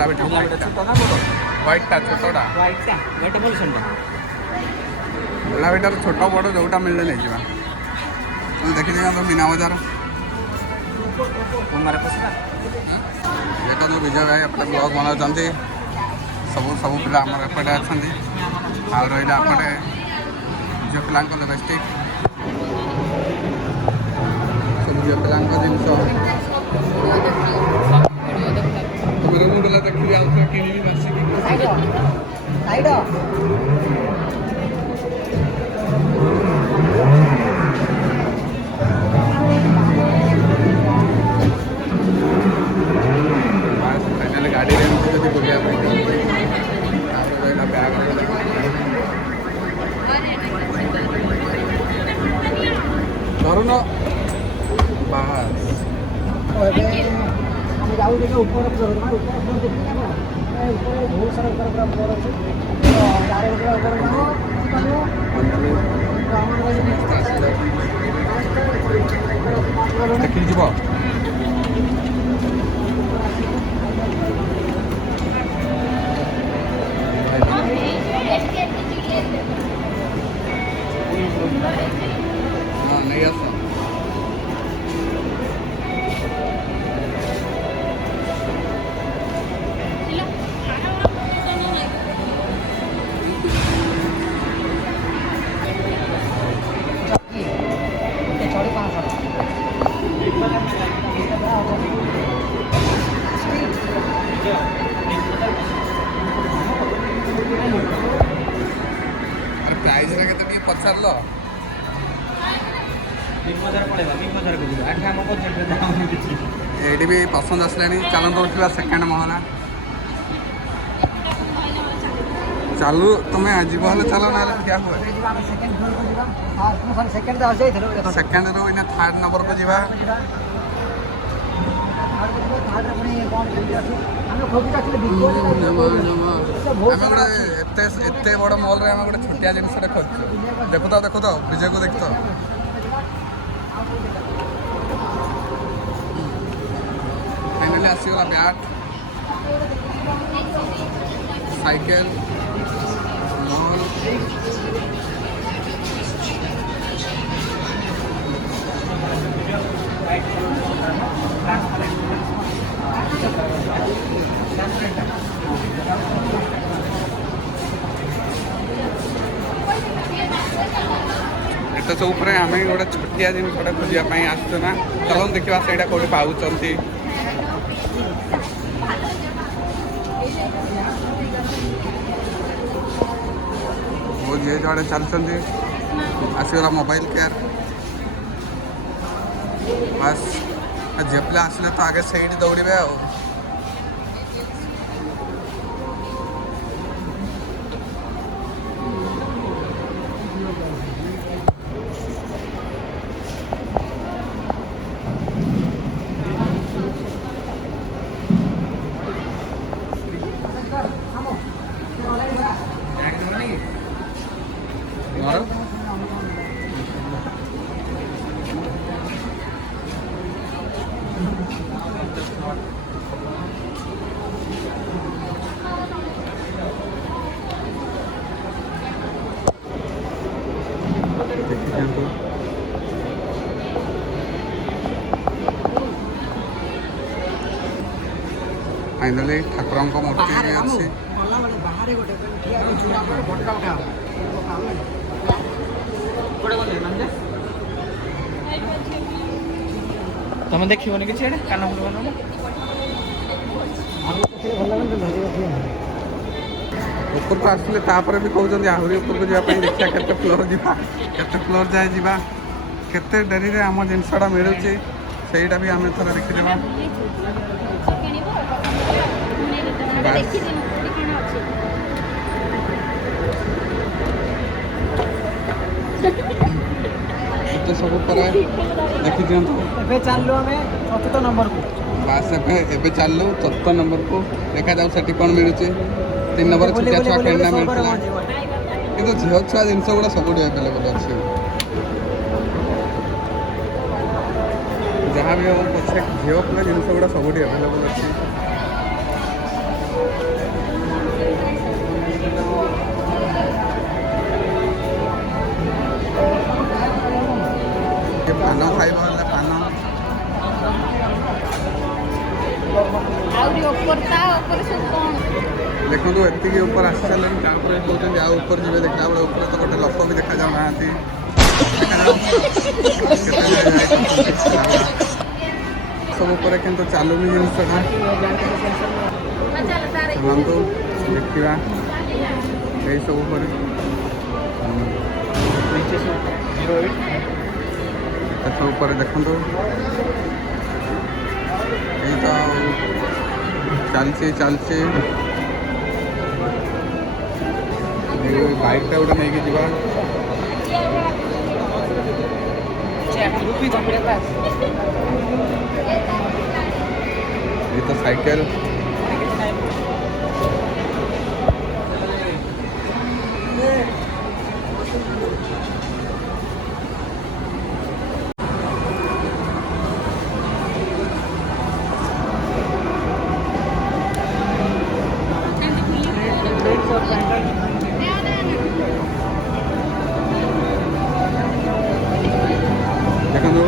ବେଲା beta ହ୍ୱାଇଟ୍ଟା ଛୋଟଟା ବେଲା ବିଟାର ଛୋଟ ବଡ଼ ଯେଉଁଟା ମିଳିଲେ ନେଇଯିବା। তুমি দেখি দিও মিনা বଜାର এটা ଯେଉଁ ବିଜୟ ଭାଇ ଏପଟେ ବ୍ଲଗ୍ ବନାଉଛନ୍ତି। ସବୁ ପିଲା ଆମର ଏପଟେ ଅଛନ୍ତି। ଆଉ ରହିଲା ଏପଟେ ଝିଅ ପିଲାଙ୍କ ଲିପଷ୍ଟିକ୍ ସବୁ ଝିଅ ପିଲାଙ୍କ ଜିନିଷ ତୁମର ମୁଁ ଗଲା ଦେଖିବି ଆଉ ଥରେ କିଣିବି ଆସିକି फाइनाली गाड़ी रे मुझे जब बुलिया पे तापर रहला बैग धरुन बस हम जाऊ देखो ऊपर फ्लोर देखि ना ऊपर बहुत सारा ऊपर फ्लोर আছে गाड़ी ऊपर देखि जीव नहीं आस प्राइस रे केते पचारल एडी भी पसंद आसलानी चलन उठा सेकेंड महला चालू तुम्हें जीव हेल्ले चल ना क्या हुए सेकेंड रो इना थर्ड नंबर को जीवा एते बड़ मॉल रे हम गोटे छोटिया जिनिस देखु तो विजय को देख तो फाइनली आसीगला बैट साइकेल मॉल एत सब आम गोटे छोटिया जिन खोजापी आसु ना चलो देखा से कौट पाँच वो जी जड़े चलते आसगला मोबाइल केयर बस झील पिला आसले तो आगे से दौड़े आ फाइनली ठाकुर मूर्ति अच्छी तुम देखने कि कान ऊपर को आसले भी कहते आहरी ऊपर को जावाई देखा केते फ्लोर जावा केते फ्लोर जाए जावा केते डेरी रे आम जिनसटा मिलूँ ସେଇଟା भी आम थोड़ा देखीदेवा सब देखी दिखाँ चलू आम चतुर्थ नंबर को बास एबे चलू चतुर्थ नंबर को देखा जाऊ से कौन मिलूँ 3 नंबर छोटिया छुआ खेलना मिलता कि झील छुआ जिन गुड़ा सब एभेलेबल अच्छे जहाँ भी हो पचे झील पिला जिन गुड़ा सब एभेलेबल अच्छे ଆହୁରି ଉପର ତା ଉପରେ ସବୁ କ'ଣ ଦେଖନ୍ତୁ ଏତିକି ଉପରେ ଆସି ସାରିଲେଣି ତାପରେ କହୁଛନ୍ତି ଆଉ ଉପରେ ଯିବେ ଦେଖିଲା ବେଳେ ଉପରେ ତ ଗୋଟେ ଲୋକ ବି ଦେଖାଯାଉନାହାନ୍ତି। ସବୁ ଉପରେ କିନ୍ତୁ ଚାଲୁନି ଜିନିଷଟା। ଚାଲନ୍ତୁ ଦେଖିବା ଏଇସବୁ ଉପରେ ଏସବୁ ଉପରେ ଦେଖନ୍ତୁ ଏଇ ତ ଚାଲିଛି ବାଇକ୍ଟା ଗୋଟେ ନେଇକି ଯିବା। ଏଇ ତ ସାଇକେଲ ଦେଖନ୍ତୁ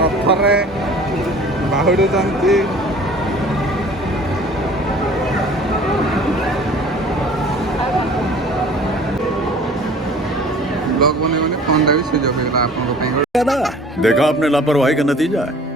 ରଥରେ ବାହୁଡୁଛନ୍ତି। ब्लॉग बने फोन भी सुइच ऑफ हो गला। देखा आपने लापरवाही का नतीजा है।